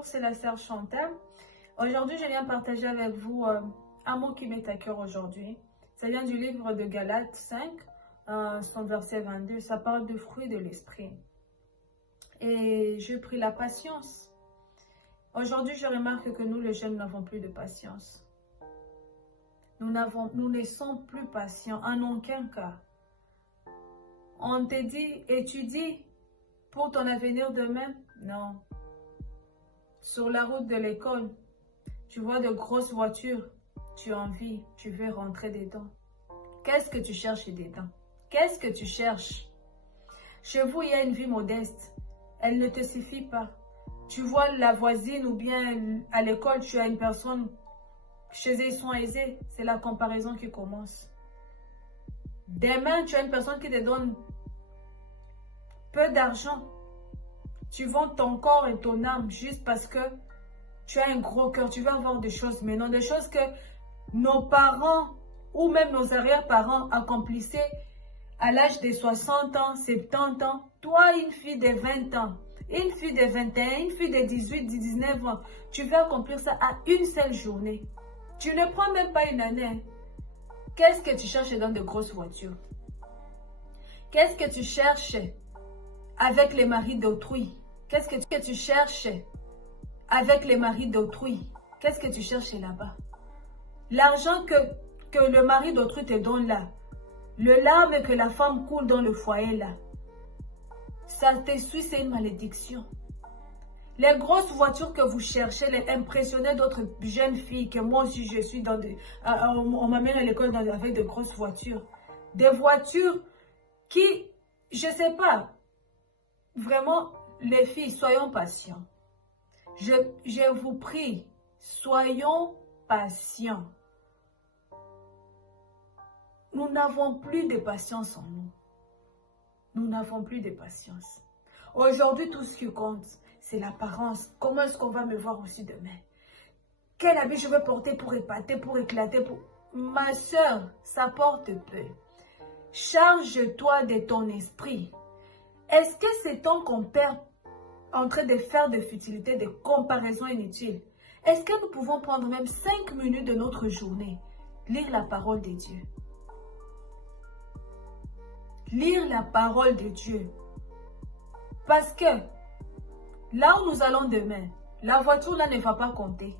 bonjour, c'est la sœur Chantal. Aujourd'hui, je viens partager avec vous un mot qui m'est à cœur aujourd'hui. Ça vient du livre de Galates 5, son verset 22. Ça parle de fruits de l'esprit. Et je prie la patience. Aujourd'hui, je remarque que nous, les jeunes, n'avons plus de patience. Nous ne sommes plus patients en aucun cas. On te dit, étudie pour ton avenir demain. Non. Sur la route de l'école, tu vois de grosses voitures, tu as envie, tu veux rentrer dedans. Qu'est-ce que tu cherches dedans? Qu'est-ce que tu cherches? Chez vous, il y a une vie modeste. Elle ne te suffit pas. Tu vois la voisine ou bien à l'école, tu as une personne, chez eux, ils sont aisés. C'est la comparaison qui commence. Demain, tu as une personne qui te donne peu d'argent. Tu vends ton corps et ton âme juste parce que tu as un gros cœur. Tu veux avoir des choses, mais non, des choses que nos parents ou même nos arrière-parents accomplissaient à l'âge de 60 ans, 70 ans. Toi, une fille de 20 ans, une fille de 21, une fille de 18, 19 ans, tu veux accomplir ça à une seule journée. Tu ne prends même pas une année. Qu'est-ce que tu cherches dans de grosses voitures? Qu'est-ce que tu cherches avec les maris d'autrui? Qu'est-ce que tu cherches avec les maris d'autrui? Qu'est-ce que tu cherches là-bas? L'argent que le mari d'autrui te donne là, le larme que la femme coule dans le foyer là, ça te suit, c'est une malédiction. Les grosses voitures que vous cherchez, les impressionner d'autres jeunes filles, que moi aussi je suis dans des... on m'amène à l'école avec de grosses voitures. Des voitures qui, je ne sais pas, vraiment, les filles, soyons patients. Je vous prie, soyons patients. Nous n'avons plus de patience en nous. Nous n'avons plus de patience. Aujourd'hui, tout ce qui compte, c'est l'apparence. Comment est-ce qu'on va me voir aussi demain? Quel habit je vais porter pour épater, pour éclater, pour... Ma soeur, ça porte peu. Charge-toi de ton esprit. Est-ce que c'est ton compère en train de faire de futilités, de comparaisons inutiles? Est-ce que nous pouvons prendre même 5 minutes de notre journée, lire la parole de Dieu? Lire la parole de Dieu. Parce que là où nous allons demain, la voiture là ne va pas compter.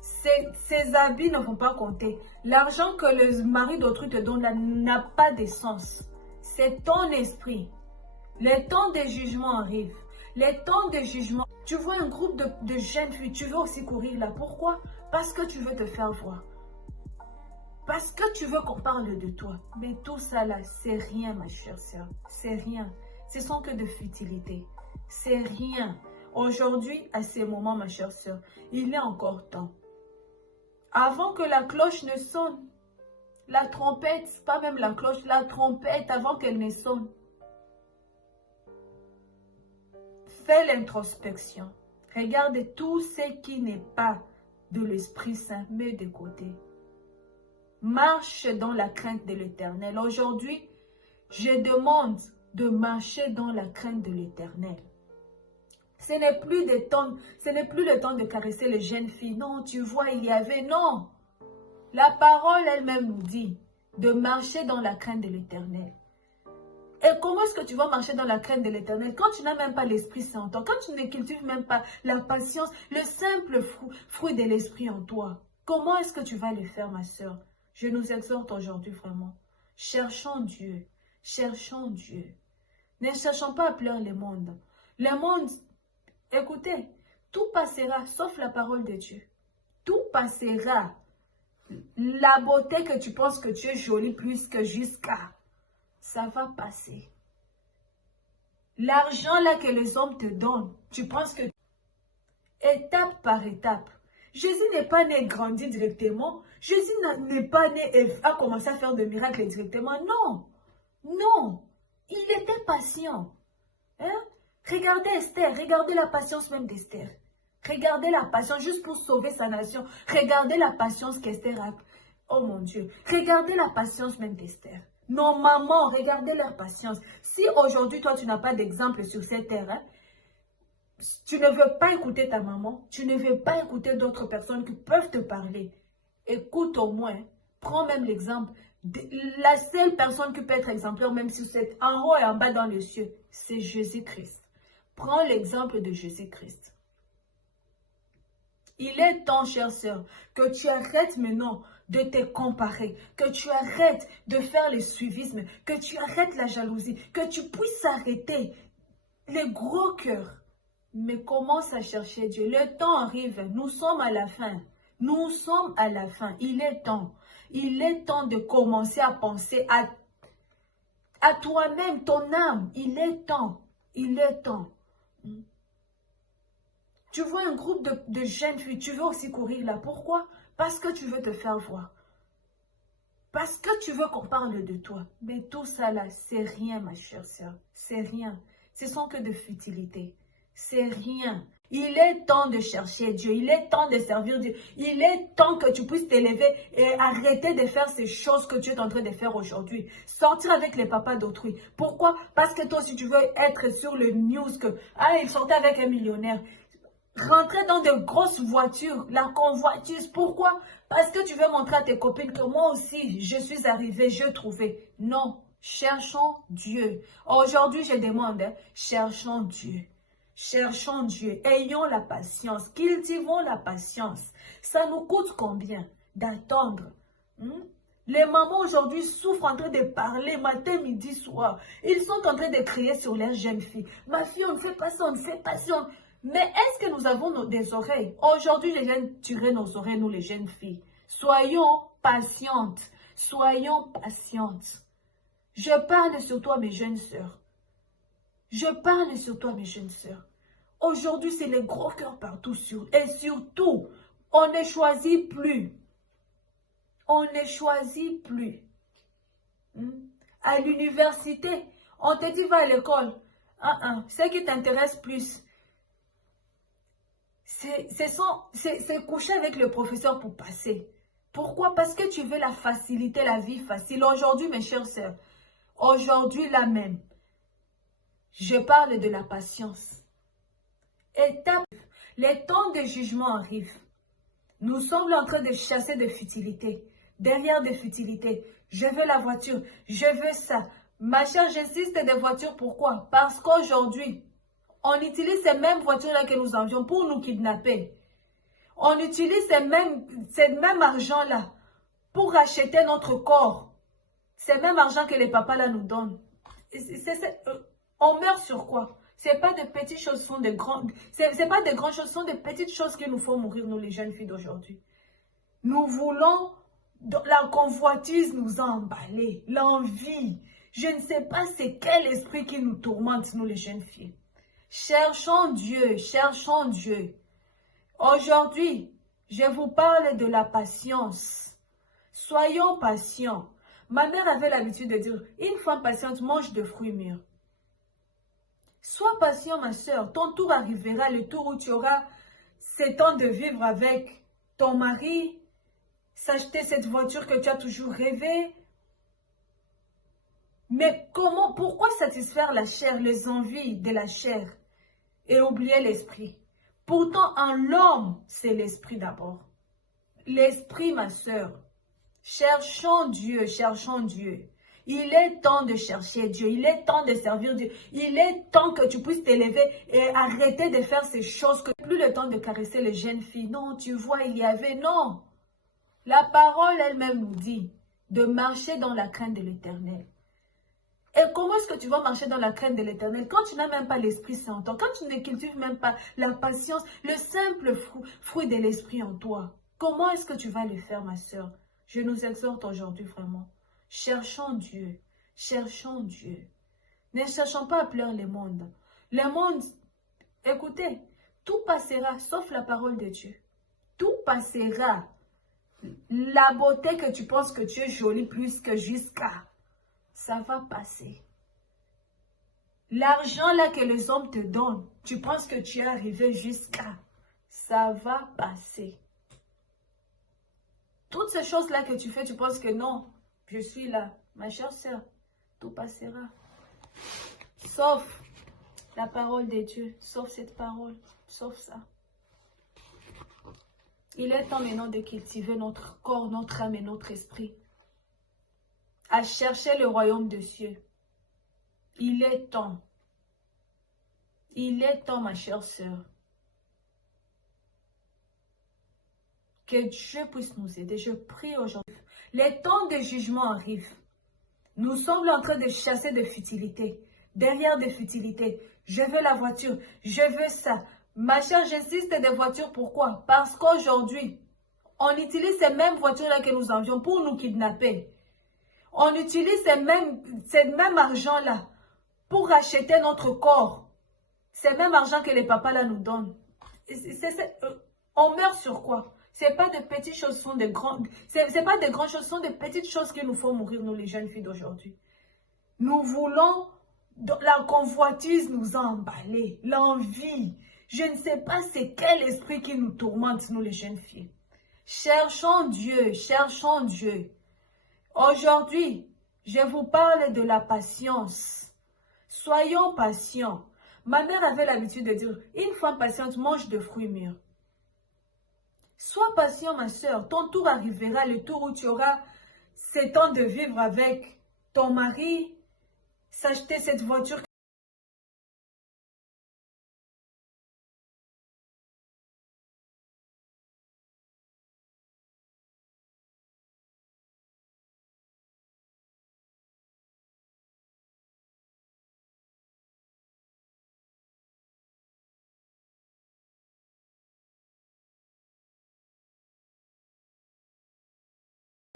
Ces habits ne vont pas compter. L'argent que le mari d'autrui te donne là n'a pas de sens. C'est ton esprit. Les temps de jugement arrivent. Les temps de jugement. Tu vois un groupe de jeunes filles, tu veux aussi courir là. Pourquoi? Parce que tu veux te faire voir. Parce que tu veux qu'on parle de toi. Mais tout ça là, c'est rien ma chère sœur. C'est rien. Ce sont que de futilités. C'est rien. Aujourd'hui, à ces moments ma chère sœur, il est encore temps. Avant que la cloche ne sonne, la trompette, pas même la cloche, la trompette avant qu'elle ne sonne. Fais l'introspection. Regarde tout ce qui n'est pas de l'Esprit Saint, mets de côté. Marche dans la crainte de l'Éternel. Aujourd'hui, je demande de marcher dans la crainte de l'Éternel. Ce n'est plus le temps de caresser les jeunes filles. Non, tu vois, il y avait... Non. La parole elle-même nous dit de marcher dans la crainte de l'Éternel. Et comment est-ce que tu vas marcher dans la crainte de l'Éternel quand tu n'as même pas l'Esprit Saint en toi, quand tu ne cultives même pas la patience, le simple fruit de l'Esprit en toi? Comment est-ce que tu vas le faire, ma soeur? Je nous exhorte aujourd'hui vraiment. Cherchons Dieu. Cherchons Dieu. Ne cherchons pas à plaire le monde. Le monde, écoutez, tout passera sauf la parole de Dieu. Tout passera. La beauté que tu penses que tu es jolie plus que jusqu'à, ça va passer. L'argent là que les hommes te donnent, tu penses que étape par étape. Jésus n'est pas né grandi directement. Jésus n'est pas né et a commencé à faire des miracles directement. Non. Non. Il était patient. Hein? Regardez Esther. Regardez la patience même d'Esther. Regardez la patience juste pour sauver sa nation. Regardez la patience qu'Esther a. Oh mon Dieu. Regardez la patience même d'Esther. Nos mamans, regardez leur patience. Si aujourd'hui, toi, tu n'as pas d'exemple sur cette terre, hein, tu ne veux pas écouter ta maman, tu ne veux pas écouter d'autres personnes qui peuvent te parler. Écoute au moins, prends même l'exemple. La seule personne qui peut être exemplaire, même si c'est en haut et en bas dans les cieux, c'est Jésus-Christ. Prends l'exemple de Jésus-Christ. Il est temps, chère sœur, que tu arrêtes maintenant de te comparer, que tu arrêtes de faire le suivisme, que tu arrêtes la jalousie, que tu puisses arrêter les gros cœurs. Mais commence à chercher Dieu. Le temps arrive, nous sommes à la fin. Nous sommes à la fin. Il est temps. Il est temps de commencer à penser à toi-même, ton âme. Il est temps. Il est temps. Tu vois un groupe de jeunes filles, tu veux aussi courir là. Pourquoi? Parce que tu veux te faire voir. Parce que tu veux qu'on parle de toi. Mais tout ça là, c'est rien, ma chère sœur. C'est rien. Ce sont que de futilités. C'est rien. Il est temps de chercher Dieu. Il est temps de servir Dieu. Il est temps que tu puisses t'élever et arrêter de faire ces choses que tu es en train de faire aujourd'hui. Sortir avec les papas d'autrui. Pourquoi? Parce que toi aussi tu veux être sur le news que il sortait avec un millionnaire. Rentrer dans de grosses voitures, la convoitise. Pourquoi? Parce que tu veux montrer à tes copines que moi aussi, je suis arrivée, je trouvais. Non, cherchons Dieu. Aujourd'hui, je demande, cherchons Dieu. Cherchons Dieu. Ayons la patience. Cultivons la patience. Ça nous coûte combien d'attendre? Les mamans aujourd'hui souffrent en train de parler matin, midi, soir. Ils sont en train de crier sur leurs jeunes filles. Ma fille, on ne fait pas ça, on ne fait pas ça. Mais est-ce que nous avons des oreilles? Aujourd'hui, les jeunes tirent nos oreilles, nous les jeunes filles. Soyons patientes. Soyons patientes. Je parle sur toi, mes jeunes sœurs. Je parle sur toi, mes jeunes sœurs. Aujourd'hui, c'est les gros cœurs partout sur. Et surtout, on ne choisit plus. On ne choisit plus. À l'université, on te dit va à l'école. Ce qui t'intéresse plus, c'est coucher avec le professeur pour passer. Pourquoi? Parce que tu veux la facilité, la vie facile. Aujourd'hui, mes chères sœurs, aujourd'hui là même, je parle de la patience. Les temps de jugement arrivent. Nous sommes en train de chasser des futilités. Derrière des futilités, je veux la voiture, je veux ça. Ma chère, j'insiste des voitures, pourquoi? Parce qu'aujourd'hui, on utilise ces mêmes voitures-là que nous avions pour nous kidnapper. On utilise ce même argent-là pour acheter notre corps. C'est le même argent que les papas-là nous donnent. On meurt sur quoi? C'est pas des petites choses, ce sont des grandes. C'est pas des grandes choses, ce sont des petites choses qui nous font mourir, nous, les jeunes filles d'aujourd'hui. Nous voulons, la convoitise nous a emballés, l'envie. Je ne sais pas c'est quel esprit qui nous tourmente, nous, les jeunes filles. Cherchons Dieu, cherchons Dieu. Aujourd'hui, je vous parle de la patience. Soyons patients. Ma mère avait l'habitude de dire, une femme patiente mange de fruits mûrs. Sois patient, ma soeur. Ton tour arrivera, le tour où tu auras ce temps de vivre avec ton mari, s'acheter cette voiture que tu as toujours rêvé. Mais pourquoi satisfaire la chair, les envies de la chair et oublier l'esprit? Pourtant, en l'homme, c'est l'esprit d'abord. L'esprit, ma soeur. Cherchons Dieu, cherchons Dieu. Il est temps de chercher Dieu. Il est temps de servir Dieu. Il est temps que tu puisses t'élever et arrêter de faire ces choses. Plus le temps de caresser les jeunes filles. Non, tu vois, il y avait... Non. La parole elle-même nous dit de marcher dans la crainte de l'Éternel. Et comment est-ce que tu vas marcher dans la crainte de l'Éternel quand tu n'as même pas l'Esprit Saint en toi, quand tu ne cultives même pas la patience, le simple fruit de l'Esprit en toi? Comment est-ce que tu vas le faire, ma soeur? Je nous exhorte aujourd'hui vraiment. Cherchons Dieu. Cherchons Dieu. Ne cherchons pas à plaire le monde. Le monde, écoutez, tout passera sauf la parole de Dieu. Tout passera. La beauté que tu penses que tu es jolie plus que jusqu'à, ça va passer. L'argent là que les hommes te donnent, tu penses que tu es arrivé jusqu'à, ça va passer. Toutes ces choses-là que tu fais, tu penses que non, je suis là. Ma chère sœur, tout passera. Sauf La parole de Dieu, sauf cette parole, sauf ça. Il est temps maintenant de cultiver notre corps, notre âme et notre esprit. À chercher le royaume des cieux. Il est temps. Il est temps, ma chère sœur. Que Dieu puisse nous aider. Je prie aujourd'hui. Les temps de jugement arrivent. Nous sommes en train de chasser des futilités. Derrière des futilités. Je veux la voiture. Je veux ça. Ma chère, j'insiste des voitures. Pourquoi? Parce qu'aujourd'hui, on utilise ces mêmes voitures-là que nous avions pour nous kidnapper. On utilise ces mêmes argent-là pour acheter notre corps. C'est même argent que les papas là nous donnent. On meurt sur quoi? C'est pas de petites choses, ce sont de grandes. C'est pas de grandes choses, ce sont de petites choses qui nous font mourir, nous les jeunes filles d'aujourd'hui. Nous voulons, la convoitise nous a emballés, l'envie. Je ne sais pas c'est quel esprit qui nous tourmente, nous les jeunes filles. Cherchons Dieu, cherchons Dieu. Aujourd'hui, je vous parle de la patience. Soyons patients. Ma mère avait l'habitude de dire, une femme patiente mange de fruits mûrs. Sois patient, ma soeur. Ton tour arrivera, le tour où tu auras ce temps de vivre avec ton mari, s'acheter cette voiture.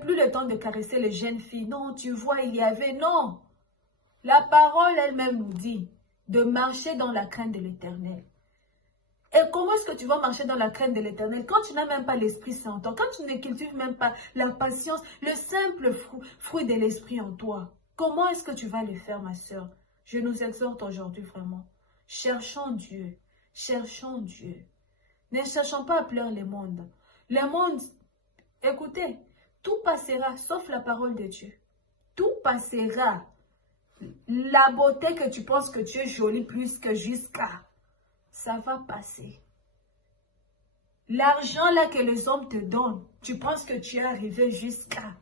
Plus le temps de caresser les jeunes filles. Non, tu vois, il y avait, non. La parole elle-même nous dit de marcher dans la crainte de l'Éternel. Et comment est-ce que tu vas marcher dans la crainte de l'Éternel quand tu n'as même pas l'Esprit Saint en toi, quand tu ne cultives même pas la patience, le simple fruit de l'Esprit en toi? Comment est-ce que tu vas le faire, ma soeur? Je nous exhorte aujourd'hui vraiment. Cherchons Dieu. Cherchons Dieu. Ne cherchons pas à plaire le monde. Le monde, écoutez, tout passera sauf la parole de Dieu. Tout passera. La beauté que tu penses que tu es jolie plus que jusqu'à, ça va passer. L'argent là que les hommes te donnent, tu penses que tu es arrivé jusqu'à,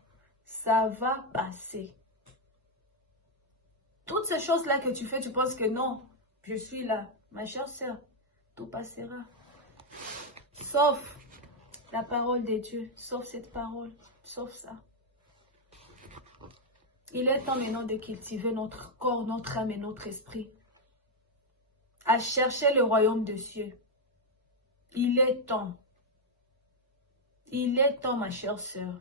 ça va passer. Toutes ces choses-là que tu fais, tu penses que non, je suis là. Ma chère sœur, tout passera. Sauf la parole de Dieu, sauf cette parole, sauf ça. Il est temps maintenant de cultiver notre corps, notre âme et notre esprit. À chercher le royaume des cieux. Il est temps. Il est temps, ma chère sœur.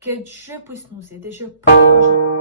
Que Dieu puisse nous aider. Je prie aujourd'hui.